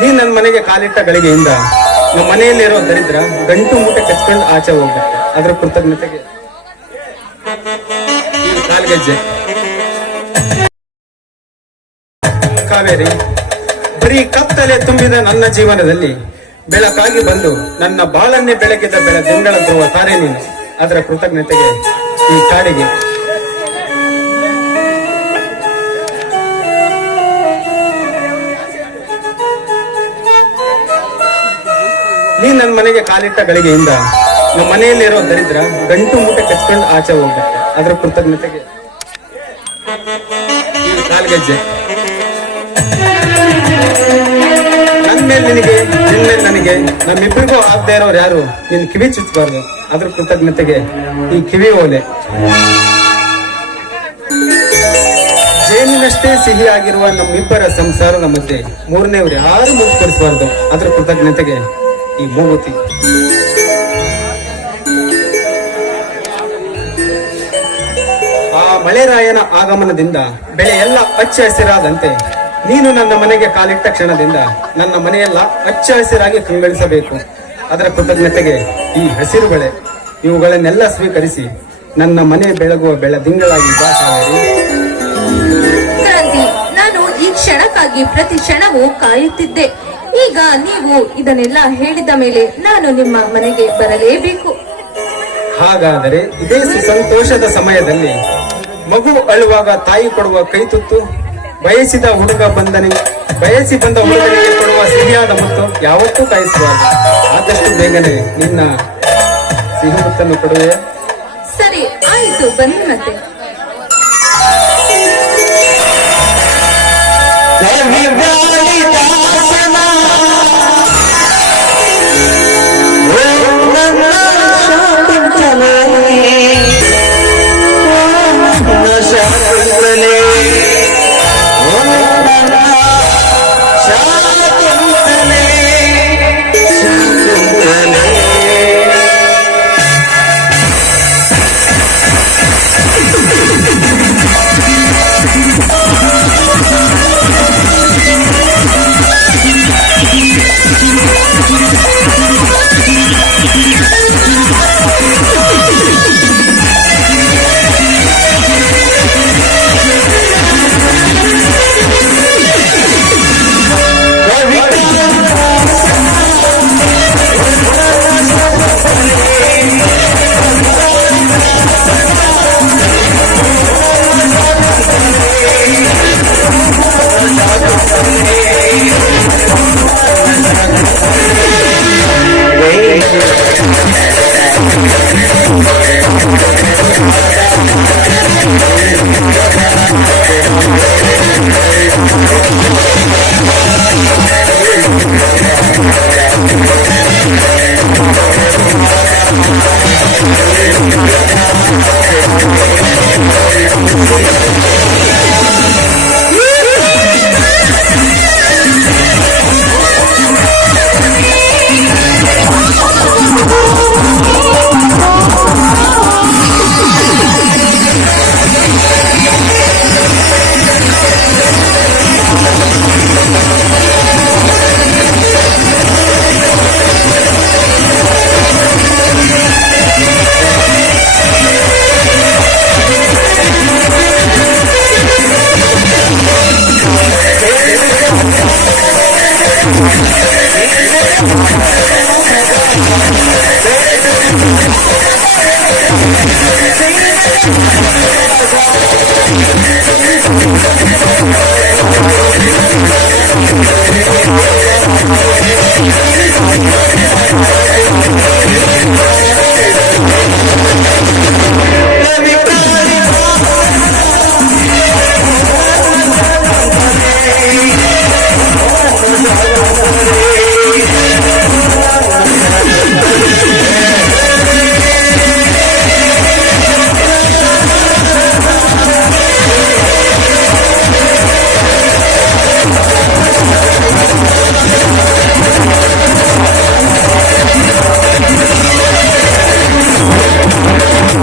ನೀನ್ ನನ್ನ ಮನೆಗೆ ಕಾಲಿಟ್ಟ ಗಳಿಗೆಯಿಂದ ನಮ್ಮ ಮನೆಯಲ್ಲಿರೋ ದರಿದ್ರ ಗಂಟು ಮೂಟೆ ಕಚ್ಕೊಂಡು ಆಚೆ ಹೋಗ್ಬೇಕು ಅದರ ಕೃತಜ್ಞತೆಗೆ ಕಾಲ್ಗೆಜ್ಜೆ ಕಾವೇರಿ, ಬರೀ ಕತ್ತಲೆ ತುಂಬಿದ ನನ್ನ ಜೀವನದಲ್ಲಿ ಬೆಳಕಾಗಿ ಬಂದು ನನ್ನ ಬಾಳನ್ನೇ ಬೆಳಕಿದ ಬೆಳದಿಂಗಳ ಧ್ರುವ ಬರುವ ನೀನು. ಅದರ ಕೃತಜ್ಞತೆಗೆ ಈ ಕಾಡಿಗೆ ನೀ ನನ್ನ ಮನೆಗೆ ಕಾಲಿಟ್ಟ ಗಳಿಗೆಯಿಂದ ನಮ್ಮ ಮನೆಯಲ್ಲಿರೋ ದರಿದ್ರ ಗಂಟು ಮೂಟೆ ಕಚ್ಕೊಂಡು ಆಚೆ ಹೋಗ್ಬೇಕು ಅದರ ಕೃತಜ್ಞತೆಗೆ ಕಾಲ್ಗೆಜ್ಜೆ ನಿನಗೆ, ನಿನ್ ಮೇಲೆ ನನಗೆ ನಮ್ಮಿಬ್ಬರಿಗೂ ಆಗದೆ ಇರೋರು ಯಾರು? ನಿನ್ ಕಿವಿ ಚುಚ್ಚಬಾರ್ದು ಅದ್ರ ಕೃತಜ್ಞತೆಗೆ ಈ ಕಿವಿ ಓಲೆ. ಜೇನಿನಷ್ಟೇ ಸಿಹಿಯಾಗಿರುವ ನಮ್ಮಿಬ್ಬರ ಸಂಸಾರದ ಮೂರನೇ ಮೂರನೇವ್ರು ಯಾರು ಮುಂದುವರಿಸಬಾರ್ದು ಅದ್ರ ಕೃತಜ್ಞತೆಗೆ ಈ ಮೂಗುತಿ ಆ ಮಳೆರಾಯನ ಆಗಮನದಿಂದ ಬೆಳೆ ಎಲ್ಲ ಹಚ್ಚ ಹಸಿರಾದಂತೆ ನೀನು ನನ್ನ ಮನೆಗೆ ಕಾಲಿಟ್ಟ ಕ್ಷಣದಿಂದ ನನ್ನ ಮನೆಯೆಲ್ಲ ಹಚ್ಚ ಹಸಿರಾಗಿ ಕಂಗಳಿಸಬೇಕು. ಅದರ ಕೃತಜ್ಞತೆಗೆ ಈ ಹಸಿರು ಬೆಳೆ ಇವುಗಳನ್ನೆಲ್ಲ ಸ್ವೀಕರಿಸಿ ನನ್ನ ಮನೆ ಬೆಳಗುವ ಬೆಳೆ ದಿಂಗಳಾಗಿ. ಕ್ರಾಂತಿ, ನಾನು ಈ ಕ್ಷಣಕ್ಕಾಗಿ ಪ್ರತಿ ಕ್ಷಣವೂ ಕಾಯುತ್ತಿದ್ದೆ. ಈಗ ನೀವು ಇದನ್ನೆಲ್ಲ ಹೇಳಿದ ಮೇಲೆ ನಾನು ನಿಮ್ಮ ಮನೆಗೆ ಬರಲೇಬೇಕು. ಹಾಗಾದರೆ ಇದೇ ಸಂತೋಷದ ಸಮಯದಲ್ಲಿ ಮಗು ಅಳುವಾಗ ತಾಯಿ ಕೊಡುವ ಕೈ ತುತ್ತು ಬಯಸಿದ ಹುಡುಗ ಬಂದನೆ ಬಯಸಿ ಬಂದ ಹುಡುಗನಿಗೆ ಕೊಡುವ ಸಿಹಿಯಾದ ಮತ್ತು ಯಾವತ್ತೂ ಕಾಯಿಸುವ ಆದಷ್ಟು ಬೇಗನೆ ನಿನ್ನ ಸಿಹಿ ಮುತ್ತನ್ನು ಕೊಡುವೆ. ಸರಿ ಆಯಿತು ಬನ್ನಿ ಮತ್ತೆ.